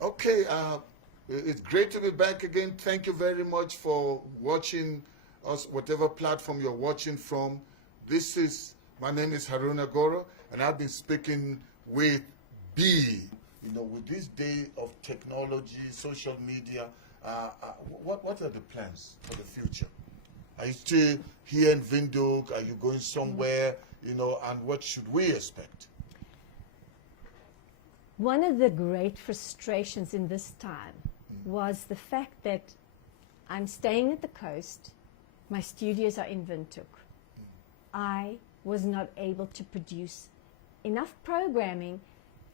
Okay, it's great to be back again. Thank you very much for watching us, whatever platform you're watching from. My name is Haruna Goro, and I've been speaking with B. With this day of technology, social media, what are the plans for the future? Are you still here in Windhoek? Are you going somewhere? And what should we expect? One of the great frustrations in this time was the fact that I'm staying at the coast, my studios are in Windhoek. I was not able to produce enough programming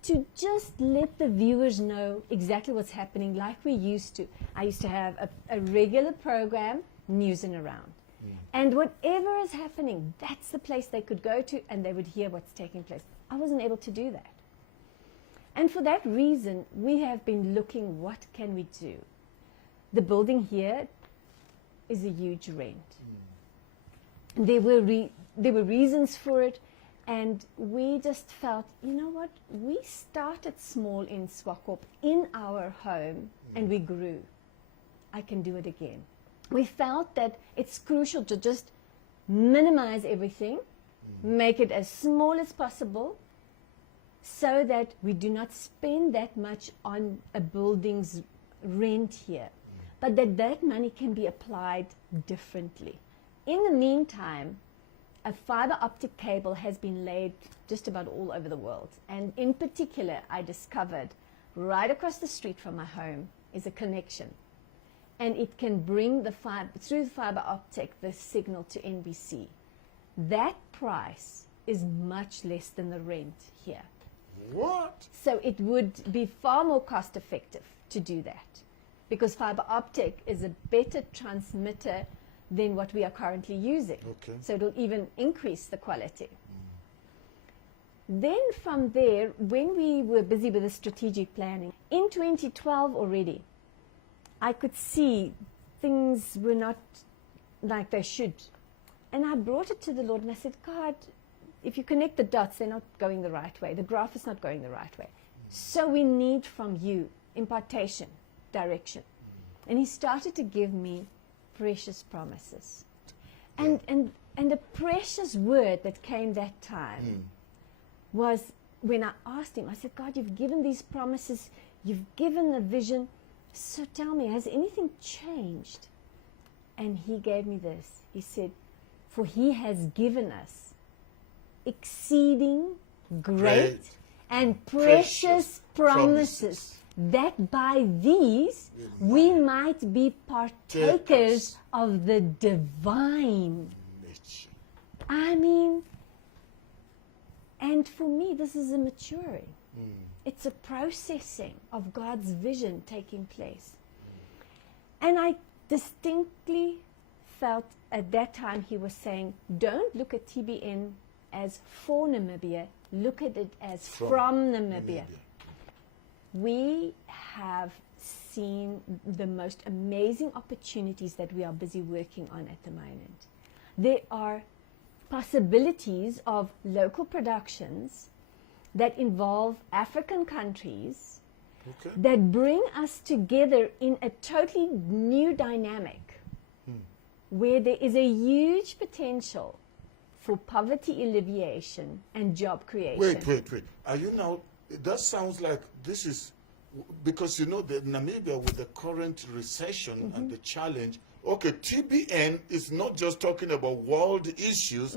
to just let the viewers know exactly what's happening like we used to. I used to have a regular program, News and Around. And whatever is happening, that's the place they could go to and they would hear what's taking place. I wasn't able to do that. And for that reason, we have been looking, what can we do? The building here is a huge rent. There were reasons for it, and we just felt, you know what? We started small in Swakop, in our home, and we grew. I can do it again. We felt that it's crucial to just minimize everything, make it as small as possible, so that we do not spend that much on a building's rent here, but that money can be applied differently. In the meantime, a fiber optic cable has been laid just about all over the world. And in particular, I discovered right across the street from my home is a connection. And it can bring through the fiber optic, the signal to NBC. That price is much less than the rent here. What? So it would be far more cost effective to do that, because fiber optic is a better transmitter than what we are currently using. Okay. So it'll even increase the quality. Then from there, when we were busy with the strategic planning, in 2012 already, I could see things were not like they should. And I brought it to the Lord and I said, God, if you connect the dots, they're not going the right way. The graph is not going the right way. So we need from you impartation, direction. And he started to give me precious promises. And the precious word that came that time was when I asked him, I said, God, you've given these promises, you've given the vision, so tell me, has anything changed? And he gave me this. He said, for he has given us exceeding great and precious promises, that by these we might be partakers of the divine nature. I mean, and for me, this is a maturing. It's a processing of God's vision taking place. And I distinctly felt at that time he was saying, don't look at TBN as for Namibia, look at it as from Namibia. We have seen the most amazing opportunities that we are busy working on at the moment. There are possibilities of local productions that involve African countries that bring us together in a totally new dynamic where there is a huge potential for poverty alleviation and job creation. Wait. Are you now, that sounds like this is, because the Namibia with the current recession and the challenge, TBN is not just talking about world issues,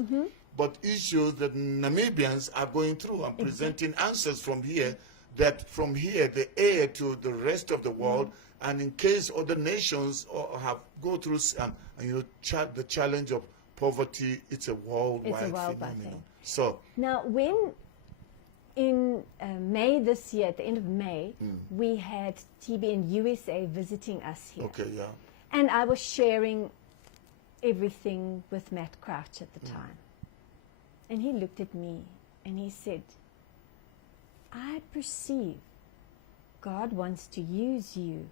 but issues that Namibians are going through and presenting answers from here, that from here they air to the rest of the world, and in case other nations go through the challenge of poverty, it's a worldwide phenomenon. So now, when in May this year, at the end of May, we had TBN USA visiting us here. And I was sharing everything with Matt Crouch at the time. And he looked at me and he said, I perceive God wants to use you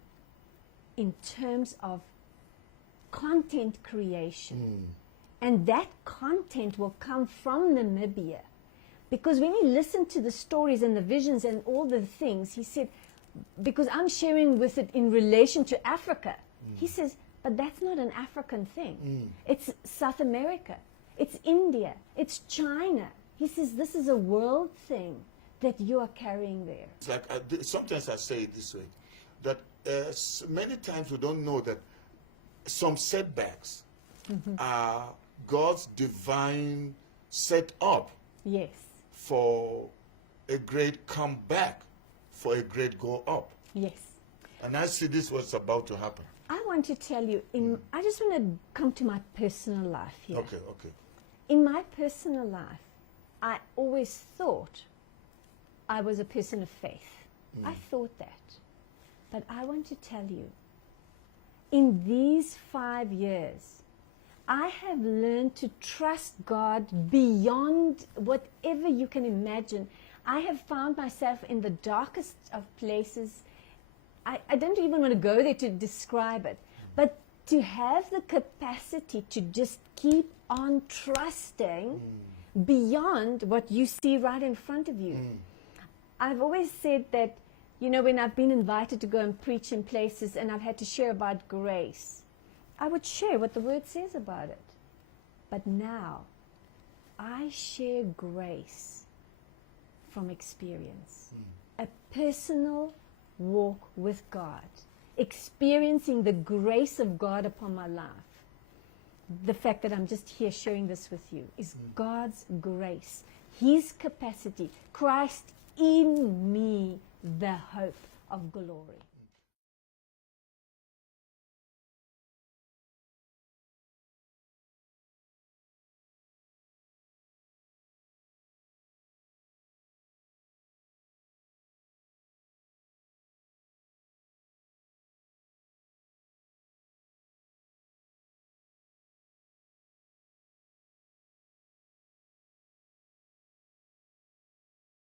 in terms of content creation. And that content will come from Namibia. Because when he listened to the stories and the visions and all the things, he said, because I'm sharing with it in relation to Africa. He says, but that's not an African thing. It's South America. It's India. It's China. He says, this is a world thing that you are carrying there. It's like, sometimes I say it this way, that many times we don't know that some setbacks are God's divine set up Yes. for a great comeback, for a great go up. Yes. And I see this was about to happen. I want to tell you, I just want to come to my personal life here. Okay, okay. In my personal life, I always thought I was a person of faith. I thought that. But I want to tell you, in these 5 years, I have learned to trust God beyond whatever you can imagine. I have found myself in the darkest of places. I don't even want to go there to describe it, but to have the capacity to just keep on trusting beyond what you see right in front of you. I've always said that, you know, when I've been invited to go and preach in places and I've had to share about grace, I would share what the Word says about it. But now, I share grace from experience. A personal walk with God. Experiencing the grace of God upon my life. The fact that I'm just here sharing this with you is God's grace. His capacity. Christ in me, the hope of glory.